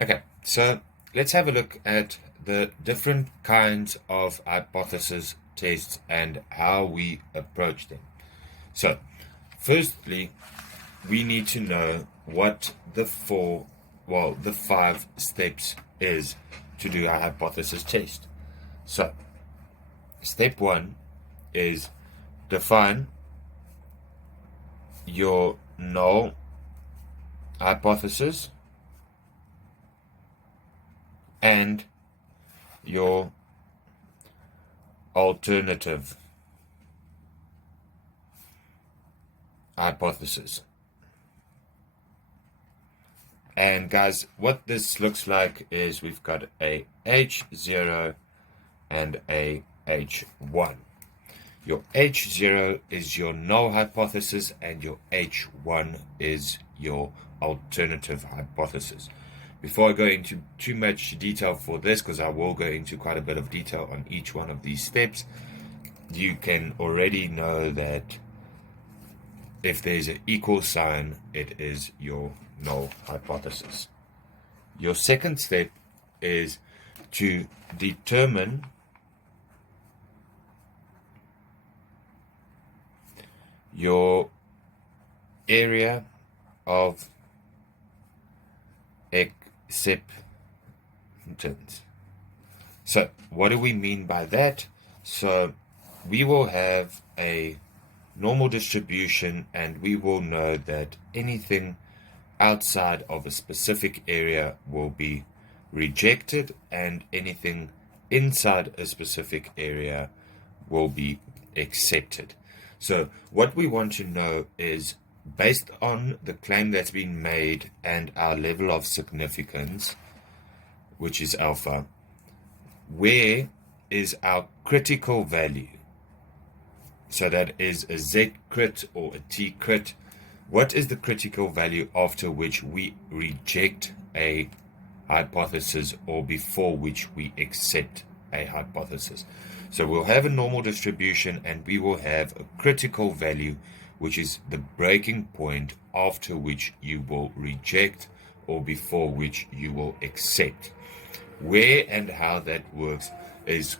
Okay, so let's have a look at the different kinds of hypothesis tests and how we approach them. So, firstly, we need to know what the five steps is to do a hypothesis test. So, step one is define your null hypothesis and your alternative hypothesis. And guys, what this looks like is we've got a H0 and a H1. Your H0 is your null hypothesis and your H1 is your alternative hypothesis. Before I go into too much detail for this, because I will go into quite a bit of detail on each one of these steps, you can already know that if there's an equal sign, it is your null hypothesis. Your second step is to determine your area of acceptance. So what do we mean by that? So we will have a normal distribution and we will know that anything outside of a specific area will be rejected and anything inside a specific area will be accepted. So what we want to know is, based on the claim that's been made and our level of significance, which is alpha, where is our critical value? So that is a Z crit or a T crit. What is the critical value after which we reject a hypothesis or before which we accept a hypothesis? So we'll have a normal distribution and we will have a critical value, which is the breaking point after which you will reject or before which you will accept. Where and how that works is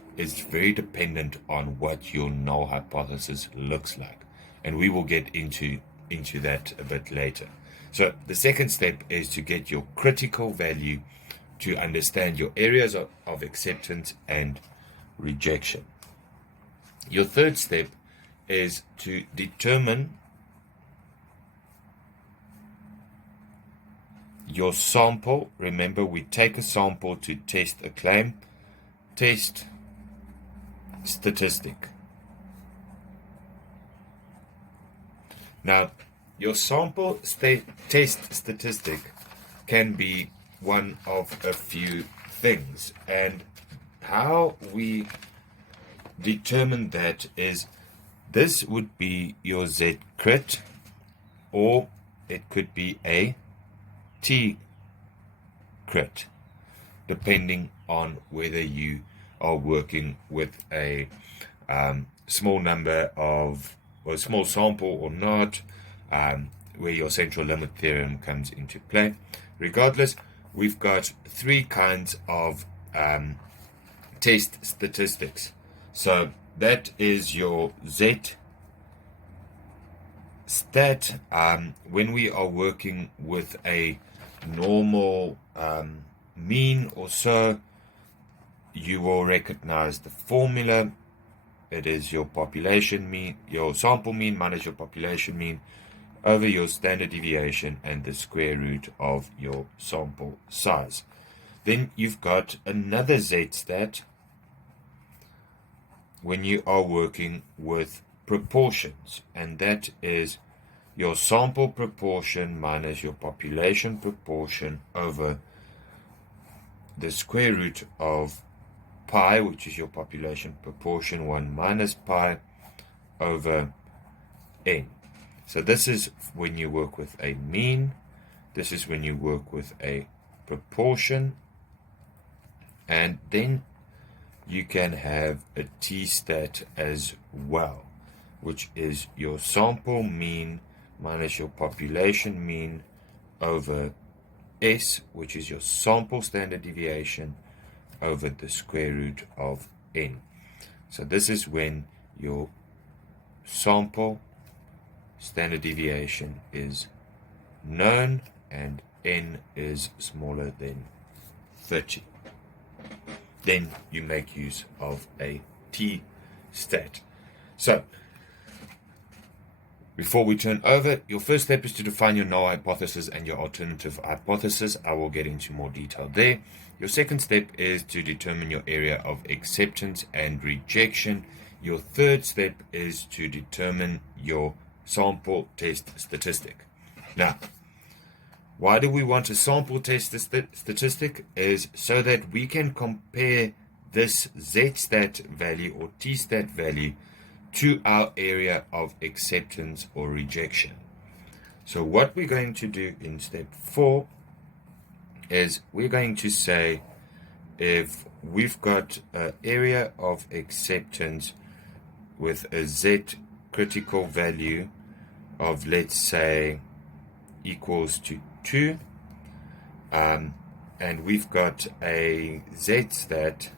very dependent on what your null hypothesis looks like. And we will get into that a bit later. So the second step is to get your critical value to understand your areas of acceptance and rejection. Your third step is to determine your sample. Remember, we take a sample to test a claim. Test statistic. Now, your sample test statistic can be one of a few things, and how we determine that is this would be your Z crit, or it could be a T crit, depending on whether you are working with a small number of or a small sample or not, where your central limit theorem comes into play. Regardless, we've got three kinds of test statistics. So that is your Z stat. When we are working with a normal mean or so, you will recognize the formula. It is your population mean, your sample mean minus your population mean over your standard deviation and the square root of your sample size. Then you've got another Z stat when you are working with proportions, and that is your sample proportion minus your population proportion over the square root of pi, which is your population proportion, 1 minus pi over n. So this is when you work with a mean, this is when you work with a proportion, and then you can have a t-stat as well, which is your sample mean minus your population mean over S, which is your sample standard deviation, over the square root of n. So this is when your sample standard deviation is known and n is smaller than 30. Then you make use of a t-stat. So before we turn over, your first step is to define your null hypothesis and your alternative hypothesis. I will get into more detail there. Your second step is to determine your area of acceptance and rejection. Your third step is to determine your sample test statistic. Now, why do we want a sample test statistic? Is so that we can compare this z-stat value or t-stat value to our area of acceptance or rejection. So what we're going to do in step 4 is we're going to say if we've got an area of acceptance with a z critical value of, let's say, equals to 2, and we've got a z-stat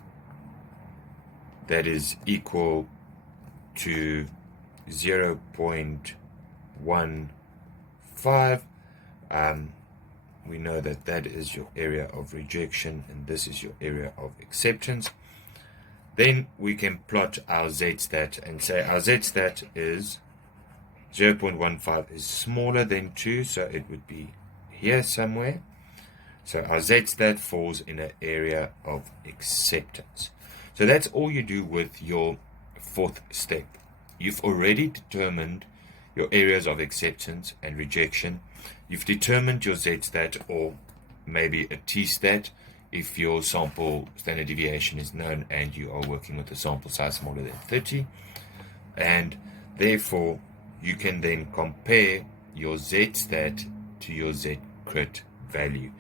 that is equal to 0.15, we know that that is your area of rejection and this is your area of acceptance. Then we can plot our z-stat and say our z-stat is 0.15 is smaller than 2, so it would be here somewhere. So our z-stat falls in an area of acceptance. So that's all you do with your fourth step. You've already determined your areas of acceptance and rejection. You've determined your z-stat or maybe a t-stat if your sample standard deviation is known and you are working with a sample size smaller than 30. And therefore, you can then compare your z-stat to your z-crit value.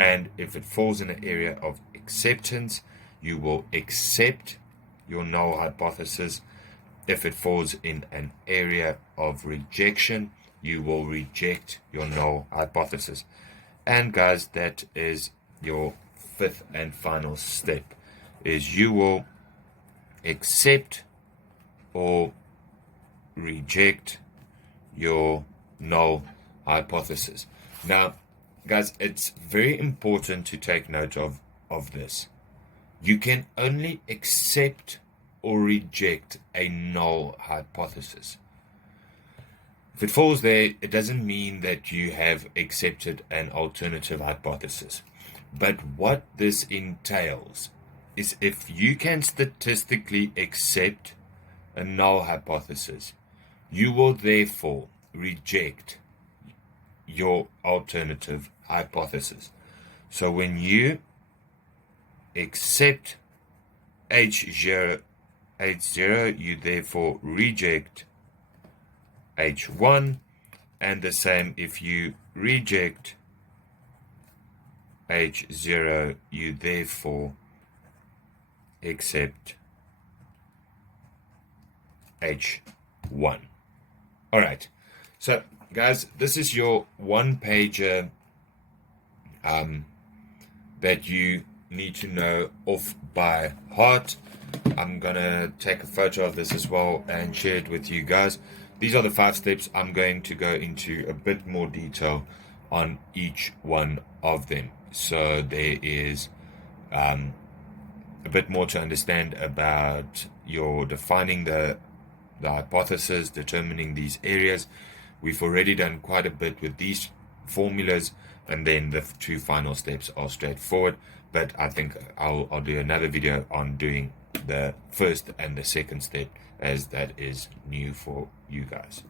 And if it falls in an area of acceptance, you will accept your null hypothesis. If it falls in an area of rejection, you will reject your null hypothesis. And guys, that is your fifth and final step, is you will accept or reject your null hypothesis. Now, guys, it's very important to take note of this. You can only accept or reject a null hypothesis. If it falls there, it doesn't mean that you have accepted an alternative hypothesis. But what this entails is if you can statistically accept a null hypothesis, you will therefore reject your alternative hypothesis. So when you accept H0, you therefore reject H1, and the same if you reject H0, you therefore accept H1. Alright, so guys, this is your one-pager that you need to know off by heart. I'm gonna take a photo of this as well and share it with you guys. These are the 5 steps. I'm going to go into a bit more detail on each one of them. So there is a bit more to understand about your defining the hypothesis, determining these areas. We've already done quite a bit with these formulas, and then the 2 final steps are straightforward. But I think I'll do another video on doing the first and the second step, as that is new for you guys.